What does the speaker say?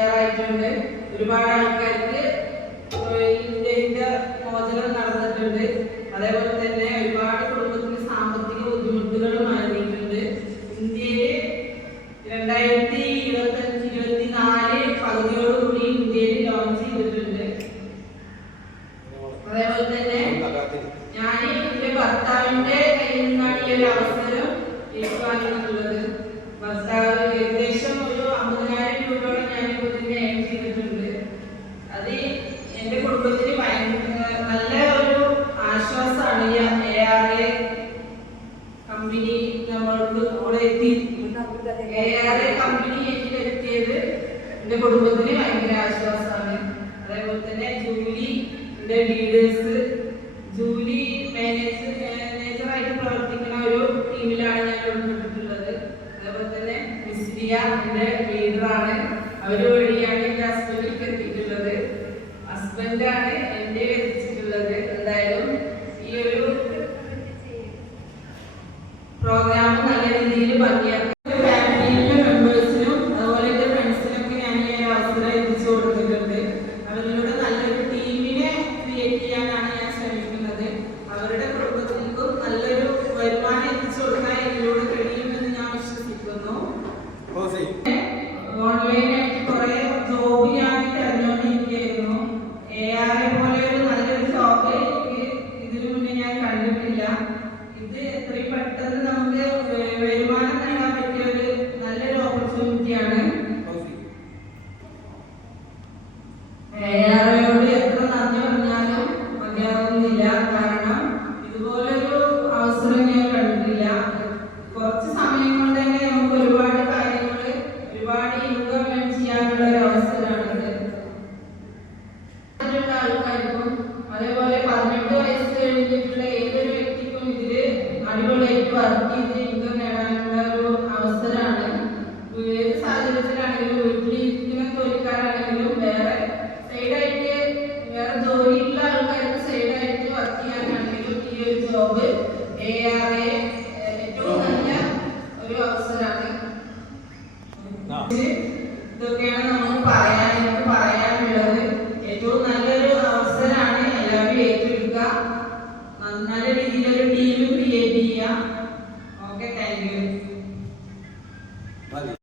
ചെയ്യാറായിട്ടുണ്ട്. ഒരുപാട് ആൾക്കാർക്ക് തൊഴിലിന്റെ മോചനം നടന്നിട്ടുണ്ട്. അതേപോലെ തന്നെ ഒരുപാട് കുടുംബത്തിന് സാമ്പത്തിക ബുദ്ധിമുട്ടുകൾ മാറിയിട്ടുണ്ട്. ഇന്ത്യയിൽ 2025-24 പകുതിയോടുകൂടി ഇന്ത്യയിൽ ലോഞ്ച് ചെയ്തിട്ടുണ്ട്. അതേപോലെ തന്നെ ഞാൻ എന്റെ ഭർത്താവിന്റെ കയ്യിൽ നിന്നാണ് ഈ ഒരു അവസരം ഏറ്റുവാങ്ങിയിട്ടുള്ളത്. ഭർത്താവ് ഏകദേശം ഒരു 50,000 രൂപയോളം ഞാൻ ഇതിന് ഏൺ ചെയ്തിട്ടുണ്ട്. അത് എന്റെ കുടുംബത്തിന് നല്ല ഒരു ആശ്വാസമാണ്. ARA കമ്പനി നമ്മൾക്ക് കൂടെ എത്തി. ARA കമ്പനി എത്തിയത് എന്റെ കുടുംബത്തിന് ഭയങ്കര ആശ്വാസമാണ്. അതേപോലെ തന്നെ ജൂലിന്റെ ലീഡേഴ്സ്, ജൂലി മാനേജറായിട്ട് പ്രവർത്തിക്കുന്ന ഒരു ടീമിലാണ് ഞാൻ ഉൾപ്പെട്ടിട്ടുള്ളത്. അതേപോലെ തന്നെ മിസ്രിയ എന്റെ ലീഡറാണ്. അവര് വഴിയാണ് എന്റെ ഹസ്ബൻഡിലേക്ക് എത്തിയിട്ടുള്ളത്. ഹസ്ബൻഡാണ് എന്റെ എത്തിച്ചിട്ടുള്ളത്. എന്തായാലും ഈ ഒരു പ്രോഗ്രാം നല്ല രീതിയിൽ ഭംഗിയാക്കി ഫാമിലിയിലെ മെമ്പേഴ്സിനും അതുപോലെ എന്റെ ഫ്രണ്ട്സിനൊക്കെ ഞാൻ ഈ അവസരം എത്തിച്ചു കൊടുത്തിട്ടുണ്ട്. അവരിലൂടെ നല്ലൊരു ടീമിനെ ക്രിയേറ്റ് ചെയ്യാനാണ് ഞാൻ ശ്രമിക്കുന്നത്. അവരുടെ കുടുംബത്തിനും നല്ലൊരു വരുമാനം എത്തിച്ചു കൊടുക്കാൻ ഇതിലൂടെ കഴിയുമെന്ന് ഞാൻ വിശ്വസിക്കുന്നു. ഓൺലൈനായിട്ട് കുറെ ജോബ് ഞാൻ തെരഞ്ഞുകൊണ്ടിരിക്കുകയായിരുന്നു. ARA പോലെ ഒരു നല്ലൊരു ജോബ് ഇതിനു മുന്നേ ഞാൻ കണ്ടിട്ടില്ല. ഇത് എത്രയും പെട്ടെന്ന് നമുക്ക് വരുമാനം നേടാൻ പറ്റിയ ഒരു നല്ലൊരു ഓപ്പർച്യൂണിറ്റിയാണ്. ARAയോട് എത്ര നന്ദി പറഞ്ഞാലും മതിയാവുന്നില്ല. കാരണം ഇതുപോലൊരു അവസരം ഞാൻ കണ്ടിട്ടില്ല. കുറച്ച് സമയം കൊണ്ട് തന്നെ നമുക്ക് ഒരുപാട് കാര്യങ്ങൾ, ഒരുപാട് ഇൻകം ഏൺ ചെയ്യാനുള്ള ഒരു അവസരമാണിത്. ആൾക്കാർക്കും അതേപോലെ 18 വയസ്സ് കഴിഞ്ഞിട്ടുള്ള ഏതൊരു വ്യക്തിക്കും ഇതില് അടിപൊളിയായിട്ട് വർക്ക് ചെയ്ത് ഇൻകം നേടാനുള്ള ഒരു അവസരമാണ്. ഏത് സാഹചര്യത്തിലാണെങ്കിലും, വീട്ടിലിരിക്കുന്ന ജോലിക്കാരാണെങ്കിലും, വേറെ സൈഡായിട്ട് വേറെ ജോലിയുള്ള ആൾക്കാർക്ക് സൈഡായിട്ട് വർക്ക് ചെയ്യാനാണെങ്കിലും ഈ ഒരു ജോബ് ARA ഏറ്റവും നല്ല ഒരു അവസരമാണ്. ഇതൊക്കെയാണ് നമുക്ക് പറയാനുള്ളത്. ഏറ്റവും നല്ലൊരു അവസരമാണ്. എല്ലാവരും ഏറ്റെടുക്കുക. നല്ല രീതിയിലൊരു ടീം ക്രിയേറ്റ് ചെയ്യുക. Okay, thank you.